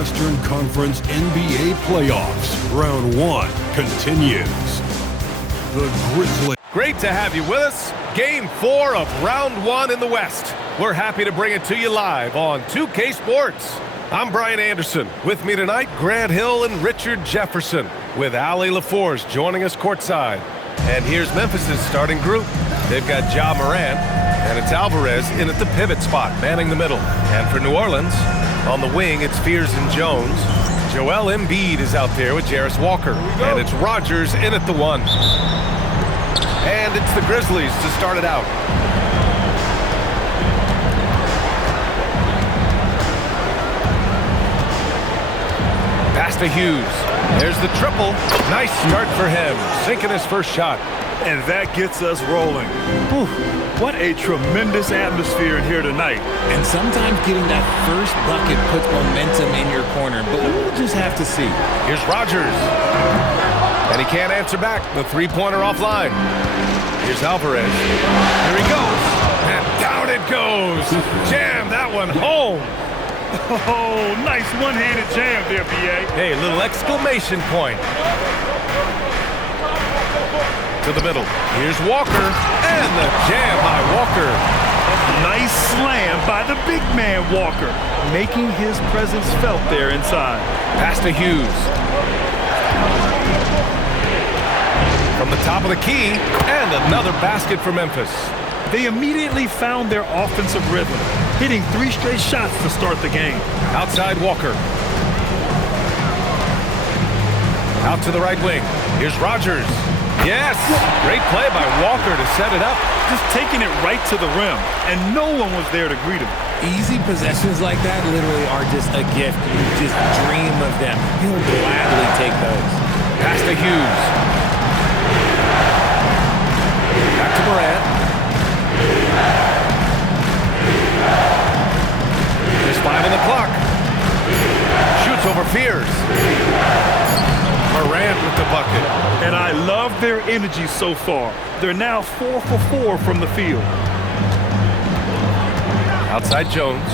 Western Conference NBA playoffs. Round 1 continues. The Grizzlies. Great to have you with us. Game 4 of Round 1 in the West. We're happy to bring it to you live on 2K Sports. I'm Brian Anderson. With me tonight, Grant Hill and Richard Jefferson, with Ali LaForce joining us courtside. And here's Memphis' starting group. They've got Ja Morant, and it's Alvarez in at the pivot spot, manning the middle. And for New Orleans, on the wing, it's Fears and Jones. Joel Embiid is out there with Jarris Walker. And it's Rogers in at the 1. And it's the Grizzlies to start it out. Pass to Hughes. There's the triple. Nice start for him, sinking his first shot. And that gets us rolling. Whew, what a tremendous atmosphere in here tonight. And sometimes getting that first bucket puts momentum in your corner, but we'll just have to see. Here's Rogers. And he can't answer back. The three-pointer offline. Here's Alvarez. Here he goes. And down it goes. Jam that one home. Oh, nice one-handed jam there, B.A. Hey, a little exclamation point. To the middle. Here's Walker. And the jam by Walker. Nice slam by the big man, Walker, making his presence felt there inside. Pass to Hughes. From the top of the key, and another basket for Memphis. They immediately found their offensive rhythm, hitting 3 straight shots to start the game. Outside Walker. Out to the right wing. Here's Rogers. Yes! Great play by Walker to set it up. Just taking it right to the rim, and no one was there to greet him. Easy possessions like that literally are just a gift. You just dream of them. He'll gladly take those. Pass to Hughes. Back to Morant. There's 5 on the clock. Shoots over Fears. Morant with the bucket. And I love their energy so far. They're now 4 for 4 from the field. Outside Jones.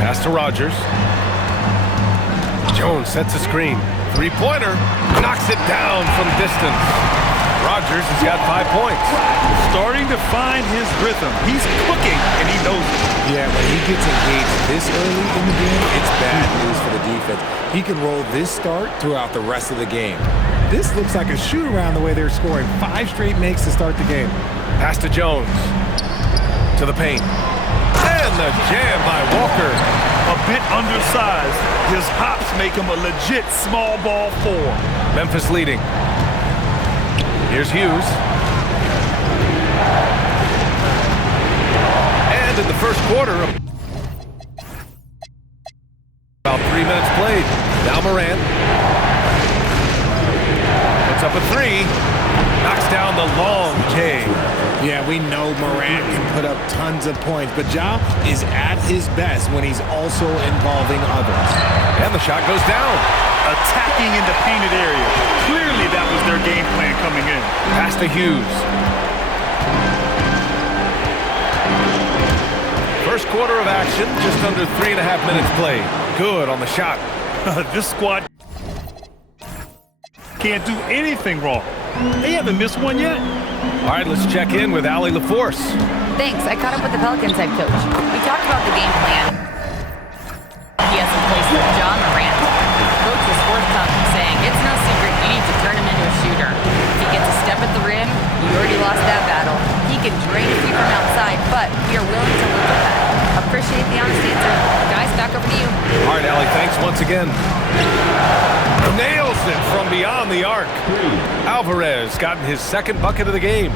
Pass to Rogers. Jones sets a screen. Three-pointer. Knocks it down from distance. Rogers has got 5 points. Starting to find his rhythm. He's cooking, and he knows it. Yeah, when he gets engaged this early in the game, it's bad news for the defense. He can roll this start throughout the rest of the game. This looks like a shoot-around the way they're scoring. 5 straight makes to start the game. Pass to Jones. To the paint. And the jam by Walker. A bit undersized. His hops make him a legit small ball 4. Memphis leading. Here's Hughes. And in the first quarter, about 3 minutes played. Now Morant. Puts up a 3. Knocks down the long J. Yeah, we know Morant can put up tons of points, but Ja is at his best when he's also involving others. And the shot goes down. Attacking in the painted area. Clearly that was their game plan coming in. Pass to Hughes. First quarter of action, just under 3.5 minutes played. Good on the shot. This squad can't do anything wrong. They haven't missed one yet. All right, let's check in with Ali LaForce. Thanks. I caught up with the Pelicans head coach. We talked about the game plan he has in place for Ja Morant. Coach was forthcoming, saying it's no secret you need to turn him into a shooter. If he gets a step at the rim, you already lost that battle. He can drain a few from outside, but we are willing to live with that. Appreciate the honest answer. Guys, back over to you. All right, Ali, thanks once again. Nails it from beyond the arc. Alvarez gotten his second bucket of the game.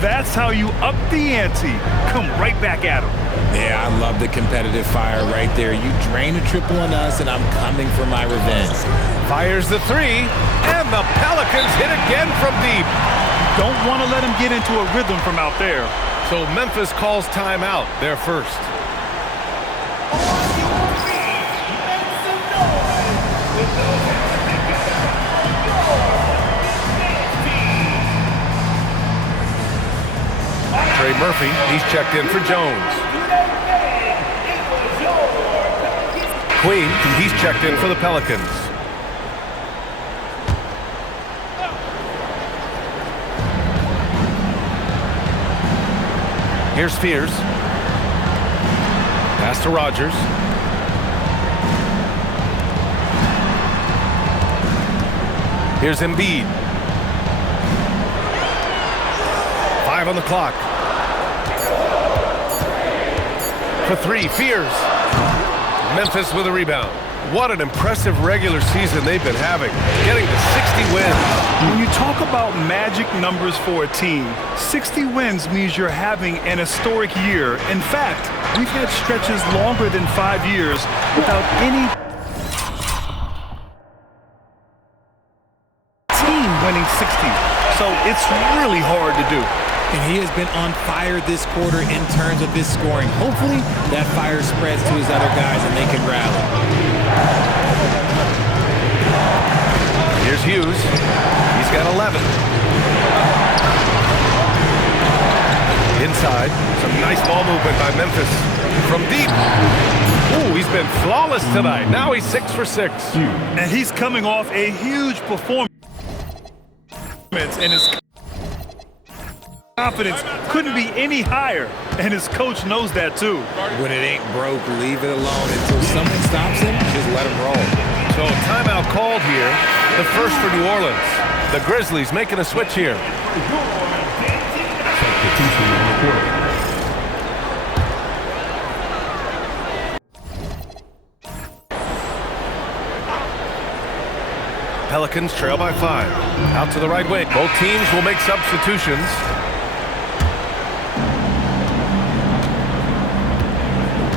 That's how you up the ante. Come right back at him. Yeah, I love the competitive fire right there. You drain a triple on us, and I'm coming for my revenge. Fires the 3, and the Pelicans hit again from deep. Don't want to let him get into a rhythm from out there. So Memphis calls timeout, their first. Trey Murphy, he's checked in for Jones. Queen, he's checked in for the Pelicans. Here's Fears. Pass to Rogers. Here's Embiid. 5 on the clock. For 3, Fears. Memphis with a rebound. What an impressive regular season they've been having, getting to 60 wins. When you talk about magic numbers for a team, 60 wins means you're having an historic year. In fact, we've had stretches longer than 5 years without any team winning 60. So it's really hard to do. And he has been on fire this quarter in terms of his scoring. Hopefully, that fire spreads to his other guys and they can rally. Here's Hughes. He's got 11. Inside. Some nice ball movement by Memphis. From deep. Ooh, he's been flawless tonight. Now he's 6 for 6. And he's coming off a huge performance. And his confidence couldn't be any higher. And his coach knows that too. When it ain't broke, leave it alone. Until someone stops him, just let him roll. So timeout called here. The first for New Orleans. The Grizzlies making a switch here. Pelicans trail by 5. Out to the right wing. Both teams will make substitutions.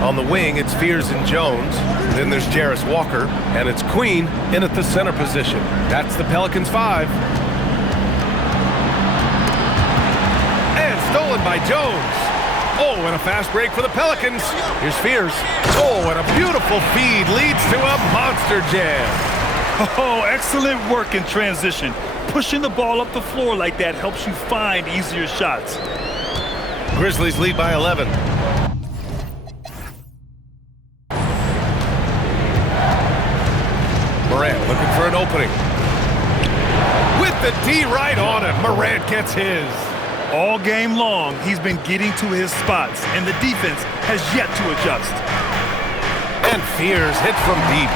On the wing, it's Fears and Jones. Then there's Jarris Walker. And it's Queen in at the center position. That's the Pelicans 5. And stolen by Jones. Oh, and a fast break for the Pelicans. Here's Fears. Oh, and a beautiful feed leads to a monster jam. Oh, excellent work in transition. Pushing the ball up the floor like that helps you find easier shots. Grizzlies lead by 11. Morant looking for an opening. With the D right on it, Morant gets his. All game long, he's been getting to his spots, and the defense has yet to adjust. And Fears hit from deep.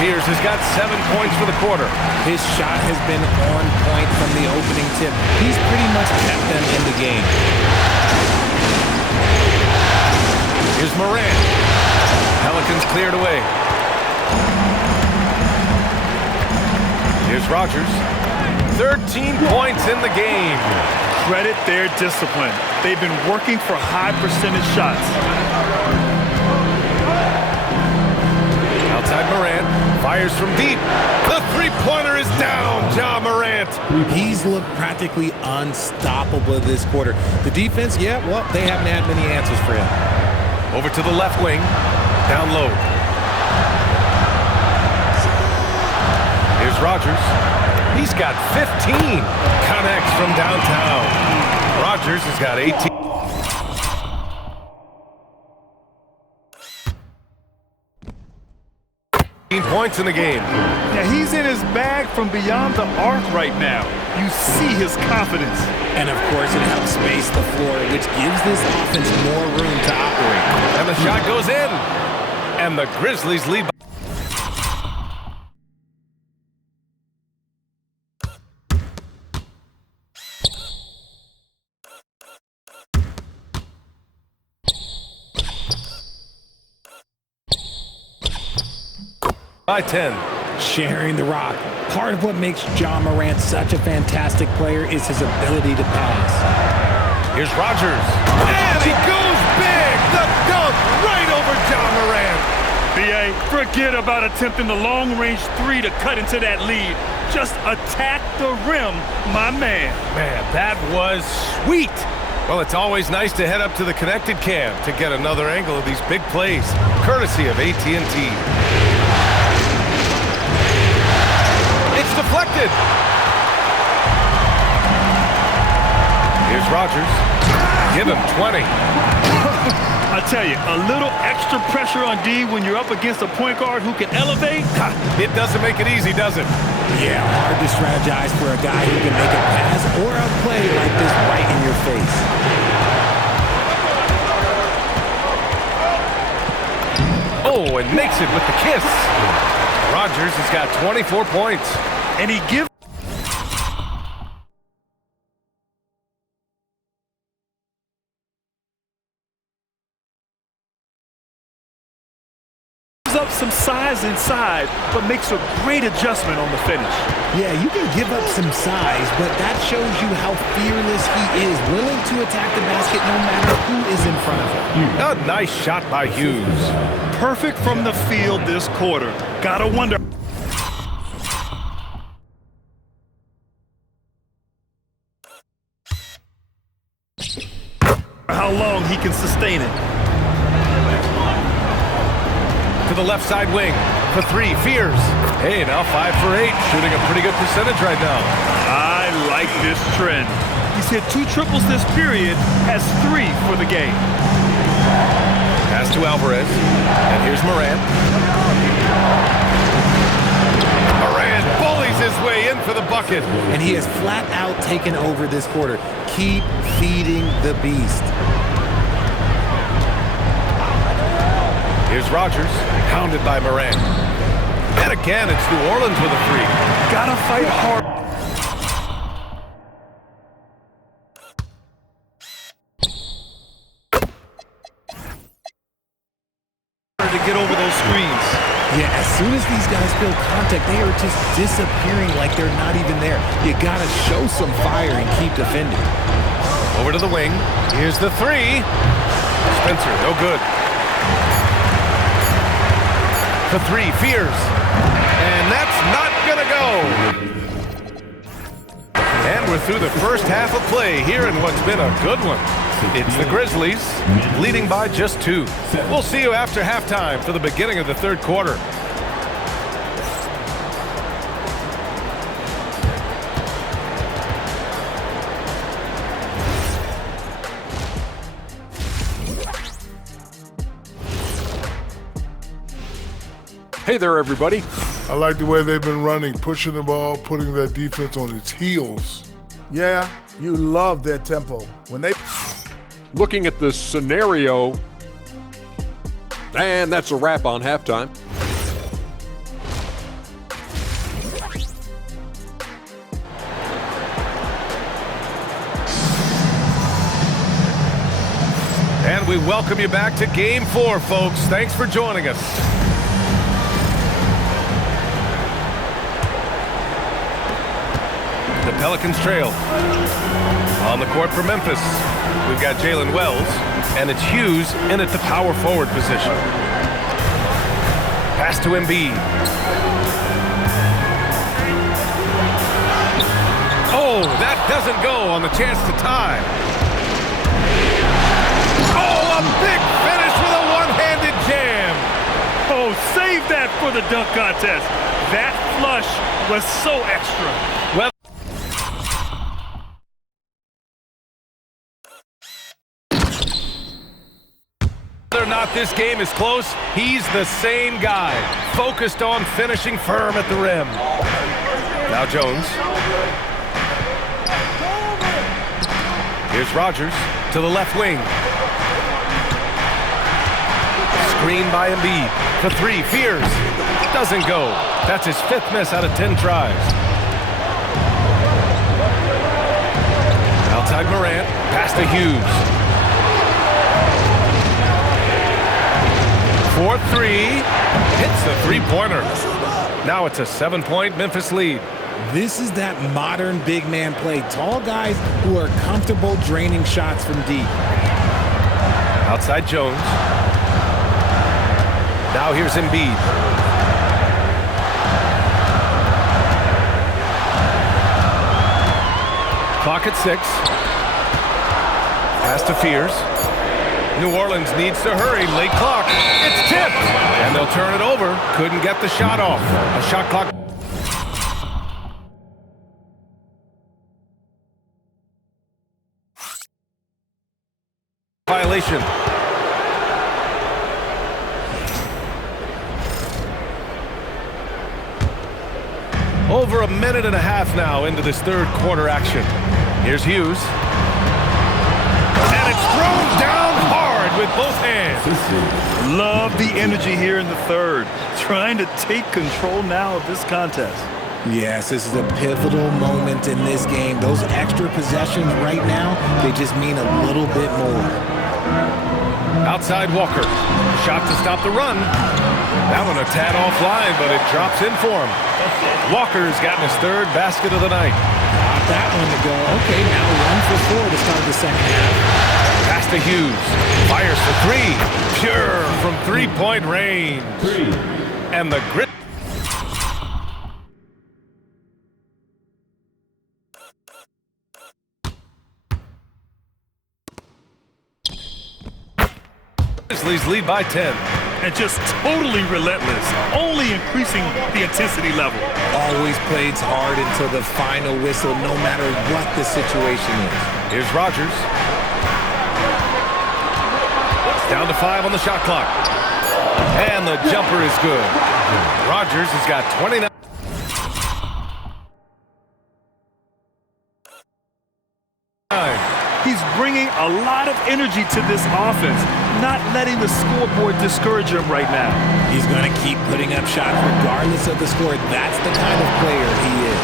Fears has got 7 points for the quarter. His shot has been on point from the opening tip. He's pretty much kept them in the game. Here's Morant. Pelicans cleared away. Here's Rogers. 13 points in the game. Credit their discipline. They've been working for high percentage shots. Outside Morant. Fires from deep. The three-pointer is down. Ja Morant. He's looked practically unstoppable this quarter. The defense, yeah, well, they haven't had many answers for him. Over to the left wing. Down low. Here's Rogers. He's got 15. Connects from downtown. Rogers has got 18. Points in the game. Yeah, he's in his bag from beyond the arc right now. You see his confidence. And of course, it helps space the floor, which gives this offense more room to operate. And the shot goes in. And the Grizzlies lead. By 10. Sharing the rock. Part of what makes Ja Morant such a fantastic player is his ability to pass. Here's Rogers. And he goes big! The dunk right over Ja Morant. B.A., forget about attempting the long-range three to cut into that lead. Just attack the rim, my man. Man, that was sweet. Well, it's always nice to head up to the connected cam to get another angle of these big plays, courtesy of AT&T. Deflected. Here's Rogers. Give him 20. I tell you, a little extra pressure on D when you're up against a point guard who can elevate. It doesn't make it easy, does it? Yeah, hard to strategize for a guy who can make a pass or a play like this right in your face. Oh, and makes it with the kiss. Rogers has got 24 points. And he gives up some size inside, but makes a great adjustment on the finish. Yeah, you can give up some size, but that shows you how fearless he is, willing to attack the basket no matter who is in front of him. A nice shot by Hughes. Perfect from the field this quarter. Gotta wonder how long he can sustain it. To the left side wing for three. Fears. Hey, now 5 for 8. Shooting a pretty good percentage right now. I like this trend. He's hit 2 triples this period, has 3 for the game. Pass to Alvarez. And here's Morant. Morant bullies his way in for the bucket. And he has flat out taken over this quarter. Keep feeding the beast. Here's Rogers, pounded by Morant. And again, it's New Orleans with a 3. Gotta fight hard. To get over those screens. Yeah, as soon as these guys feel contact, they are just disappearing like they're not even there. You gotta show some fire and keep defending. Over to the wing. Here's the 3. Spencer, no good. For 3, Fears. And that's not gonna go. And we're through the first half of play here in what's been a good one. It's the Grizzlies, leading by just 2. We'll see you after halftime for the beginning of the third quarter. Hey there, everybody. I like the way they've been running, pushing the ball, putting that defense on its heels. Yeah, you love their tempo. When they Looking at this scenario, and that's a wrap on halftime. And we welcome you back to Game 4, folks. Thanks for joining us. The Pelicans trail. On the court for Memphis, we've got Jalen Wells, and it's Hughes in at the power forward position. Pass to Embiid. Oh, that doesn't go on the chance to tie. Oh, a big finish with a one-handed jam. Oh, save that for the dunk contest. That flush was so extra. Well, whether or not this game is close, he's the same guy, focused on finishing firm at the rim. Now Jones. Here's Rogers to the left wing. Screen by Embiid for 3. Fears. Doesn't go. That's his 5th miss out of 10 tries. Outside Morant. Pass to Hughes. For 3. Hits the three-pointer. Now it's a 7-point Memphis lead. This is that modern big man play. Tall guys who are comfortable draining shots from deep. Outside Jones. Now here's Embiid. Clock at 6. Pass to Fears. New Orleans needs to hurry. Late clock. It's tipped. And they'll turn it over. Couldn't get the shot off. A shot clock. possession. Over a minute and a half now into this third quarter action. Here's Hughes. And it's thrown down hard with both hands. Love the energy here in the third. Trying to take control now of this contest. Yes, this is a pivotal moment in this game. Those extra possessions right now, they just mean a little bit more. Outside Walker. Shot to stop the run. That one a tad offline, but it drops in for him. Walker's gotten his third basket of the night. Got that one to go. Okay, now 1 for 4 to start the second half. Pass to Hughes. Fires for three. Pure from three-point range. And the grit. Grizzlies lead by 10. And just totally relentless, only increasing the intensity level. Always plays hard until the final whistle, no matter what the situation is. Here's Rogers. Down to 5 on the shot clock. And the jumper is good. Rogers has got 29. He's bringing a lot of energy to this offense, not letting the scoreboard discourage him right now. He's going to keep putting up shots regardless of the score. That's the kind of player he is.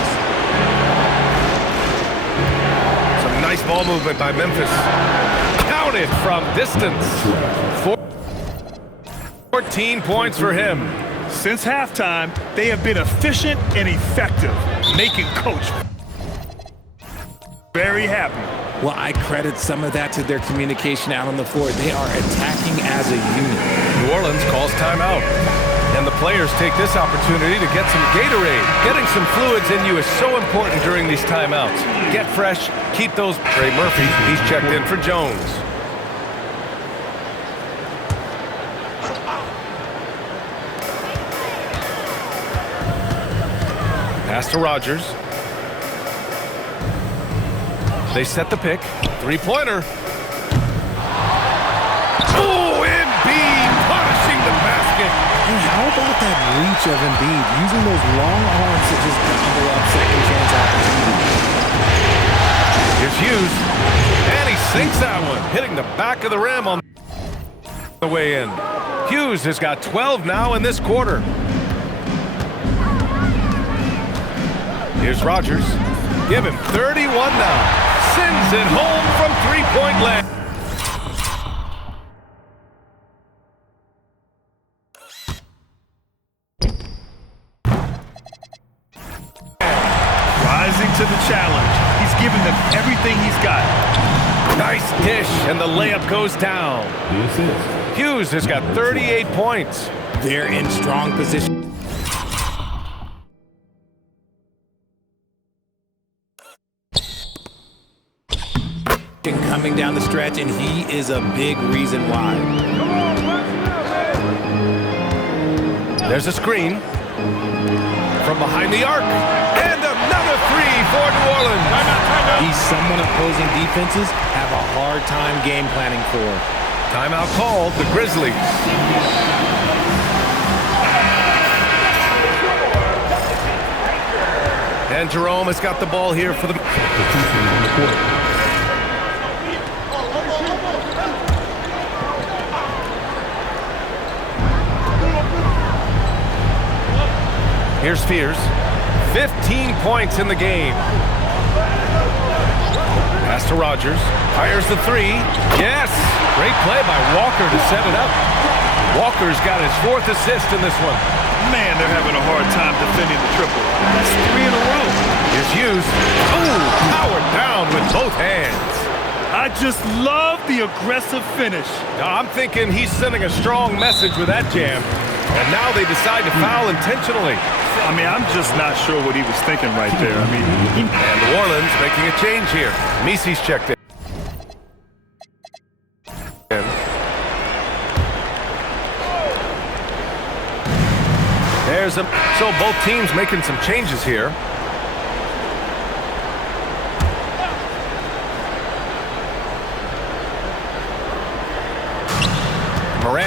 Some nice ball movement by Memphis. Counted from distance. 14 points for him. Since halftime, they have been efficient and effective, making Coach very happy. Well, I credit some of that to their communication out on the floor. They are attacking as a unit. New Orleans calls timeout. And the players take this opportunity to get some Gatorade. Getting some fluids in you is so important during these timeouts. Get fresh, keep those. Ray Murphy, he's checked in for Jones. Pass to Rogers. They set the pick. Three-pointer. Oh, Embiid punishing the basket. And how about that reach of Embiid, using those long arms to just gobble up second chance opportunities. Here's Hughes. And he sinks that one, hitting the back of the rim on the way in. Hughes has got 12 now in this quarter. Here's Rogers. Give him 31 now. Sends it home from three-point land. Rising to the challenge. He's given them everything he's got. Nice dish, and the layup goes down. Hughes has got 38 points. They're in strong position. Coming down the stretch, and he is a big reason why. There's a screen from behind the arc, and another three for New Orleans. He's someone opposing defenses have a hard time game planning for. Timeout called, the Grizzlies. And Jerome has got the ball here for the... Here's Spears. 15 points in the game. Pass to Rogers. Fires the three. Yes! Great play by Walker to set it up. Walker's got his 4th assist in this one. Man, they're having a hard time defending the triple. That's 3 in a row. Here's Hughes. Ooh, powered down with both hands. I just love the aggressive finish. Now, I'm thinking he's sending a strong message with that jam. And now they decide to foul intentionally. I mean, I'm just not sure what he was thinking right there. I mean, and New Orleans making a change here. Misi's checked in. There's a... So both teams making some changes here.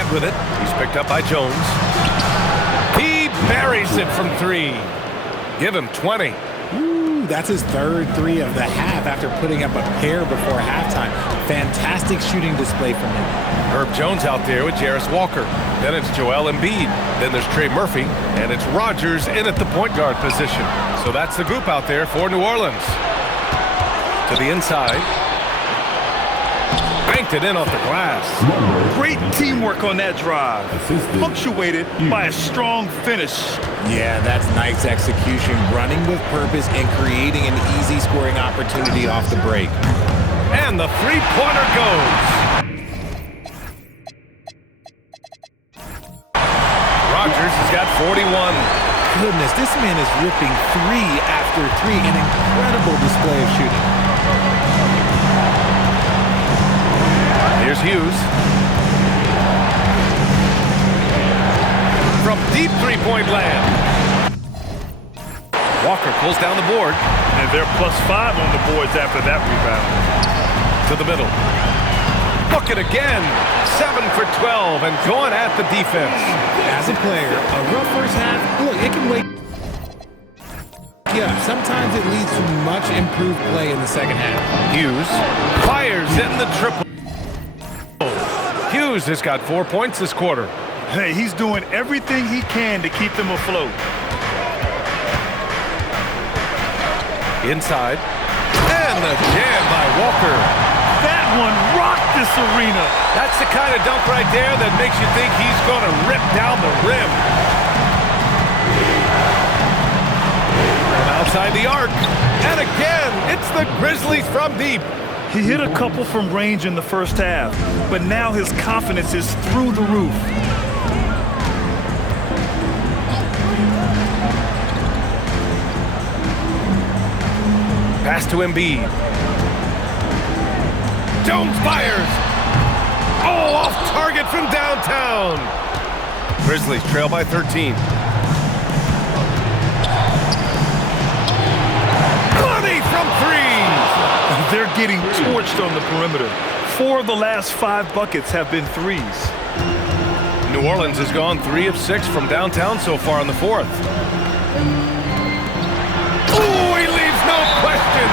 Durant with it. He's picked up by Jones. He buries it from 3. Give him 20. Ooh, that's his third 3 of the half after putting up a pair before halftime. Fantastic shooting display from him. Herb Jones out there with Jarris Walker. Then it's Joel Embiid. Then there's Trey Murphy. And it's Rodgers in at the point guard position. So that's the group out there for New Orleans. To the inside. Banked it in off the glass. Great teamwork on that drive. Punctuated by a strong finish. Yeah, that's nice execution. Running with purpose and creating an easy scoring opportunity off the break. And the three-pointer goes. Rodgers has got 41. Goodness, this man is ripping 3 after 3. An incredible display of shooting. Here's Hughes. From deep three-point land. Walker pulls down the board. And they're +5 on the boards after that rebound. To the middle. Book it again. 7 for 12 and going at the defense. As a player, a rough first half, look, it can wake you up. Sometimes it leads to much improved play in the second half. Hughes fires in the triple. Hughes has got 4 points this quarter. Hey, he's doing everything he can to keep them afloat. Inside. And the jam by Walker. That one rocked this arena. That's the kind of dunk right there that makes you think he's going to rip down the rim. From outside the arc. And again, it's the Grizzlies from deep. He hit a couple from range in the first half, but now his confidence is through the roof. Pass to Embiid. Jones fires. Oh, off target from downtown. Grizzlies trail by 13. 20 from 3. They're getting torched on the perimeter. 4 of the last 5 buckets have been threes. New Orleans has gone 3 of 6 from downtown so far in the 4th. Oh, he leaves no question.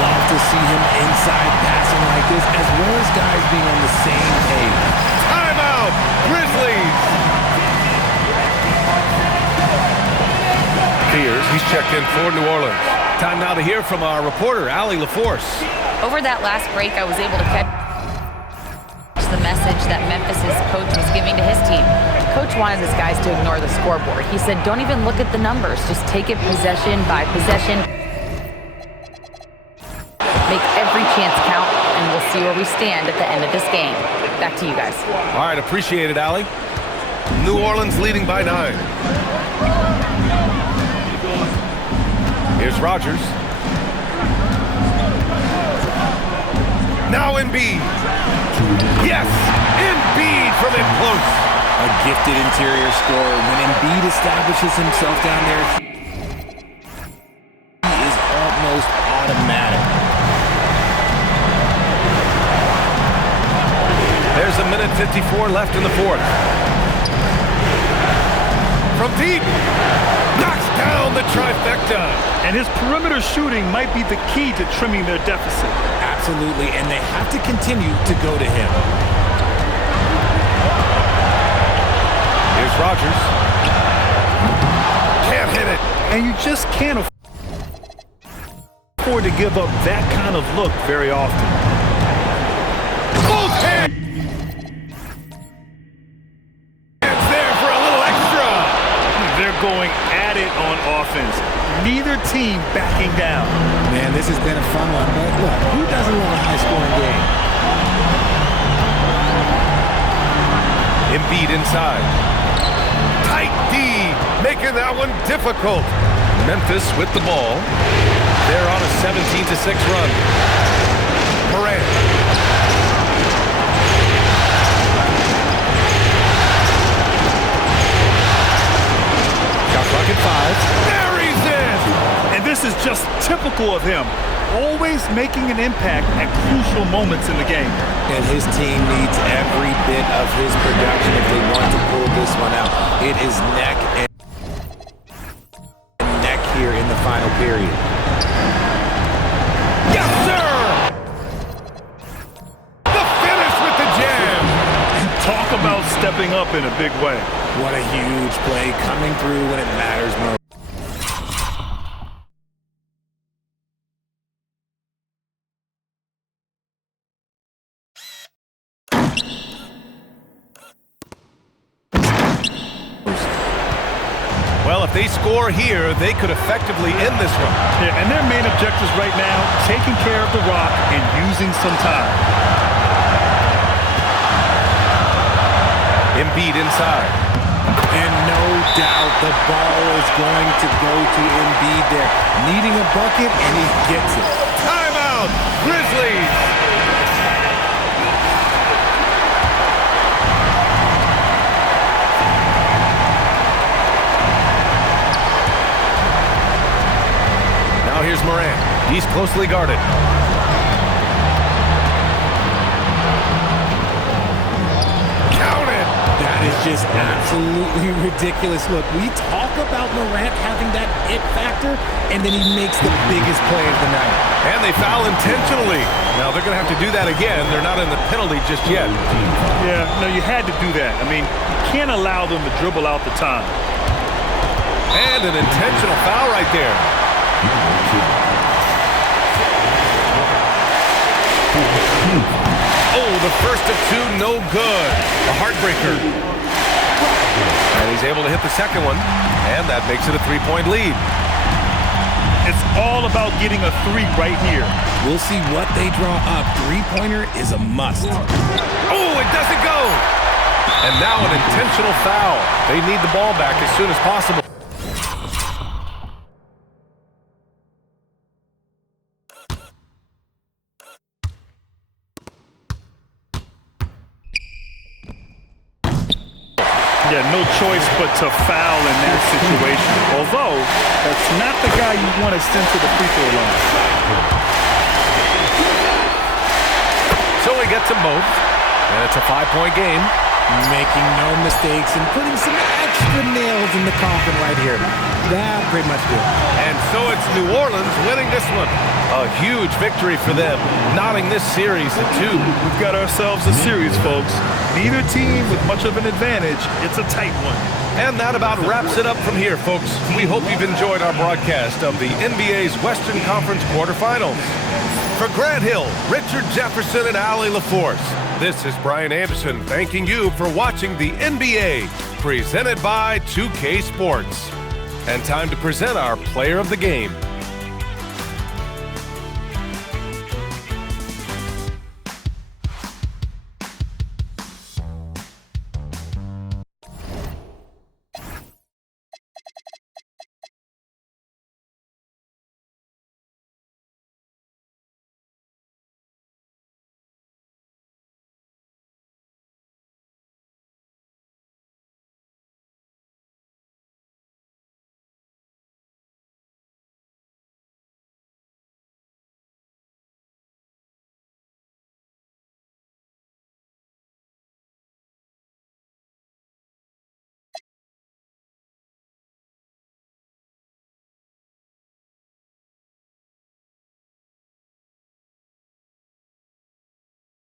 Love to see him inside passing like this, as well as guys being on the same page. Timeout, Grizzlies. Fears, he's checked in for New Orleans. Time now to hear from our reporter, Allie LaForce. Over that last break, I was able to catch the message that Memphis's coach was giving to his team. Coach wanted his guys to ignore the scoreboard. He said, don't even look at the numbers. Just take it possession by possession. Make every chance count, and we'll see where we stand at the end of this game. Back to you guys. All right, appreciate it, Allie. New Orleans leading by 9. Here's Rodgers. Now Embiid. Yes, Embiid from in close. A gifted interior scorer. When Embiid establishes himself down there, he is almost automatic. There's a minute 54 left in the 4th. From deep. Knocks down the trifecta. And his perimeter shooting might be the key to trimming their deficit. Absolutely, and they have to continue to go to him. Here's Rodgers. Can't hit it. And you just can't afford to give up that kind of look very often. Both hands there for a little extra. They're going at it on offense. Neither team backing down. Man, this has been a fun one, but look, who doesn't love a high-scoring game? Embiid inside. Tight D, making that one difficult. Memphis with the ball. They're on a 17-6 run. Morant. Shot clock at 5. There he's in. And this is just typical of him. Always making an impact at crucial moments in the game. And his team needs every bit of his production if they want to pull this one out. It is neck and neck here in the final period. Yes, sir! The finish with the jam! Talk about stepping up in a big way. What a huge play coming through when it matters most. Well, if they score here, they could effectively end this one. Yeah, and their main objectives right now, taking care of the rock and using some time. Embiid inside. And no doubt the ball is going to go to Embiid there. Needing a bucket, and he gets it. Timeout, Grizzlies! Now here's Morant. He's closely guarded. Counted! That is just absolutely ridiculous. Look, we talk about Morant having that it factor, and then he makes the biggest play of the night. And they foul intentionally. Now they're going to have to do that again. They're not in the penalty just yet. Yeah, no, you had to do that. I mean, you can't allow them to dribble out the time. And an intentional foul right there. Oh, the first of two, no good. A heartbreaker. And he's able to hit the second one, and that makes it a three-point lead. It's all about getting a three right here. We'll see what they draw up. Three-pointer is a must. Oh, it doesn't go. And now an intentional foul. They need the ball back as soon as possible. Yeah, no choice but to foul in that situation. Although, that's not the guy you want to send to the free throw line. So he gets them both, and it's a 5-point game. Making no mistakes and putting some extra nails in the coffin right here. That pretty much did. And so it's New Orleans winning this one. A huge victory for them, knotting this series at 2. We've got ourselves a series, folks. Neither team with much of an advantage. It's a tight one. And that about wraps it up from here, folks. We hope you've enjoyed our broadcast of the NBA's Western Conference quarterfinals. For Grant Hill, Richard Jefferson, and Allie LaForce, this is Brian Anderson thanking you for watching the NBA, presented by 2K Sports. And time to present our player of the game.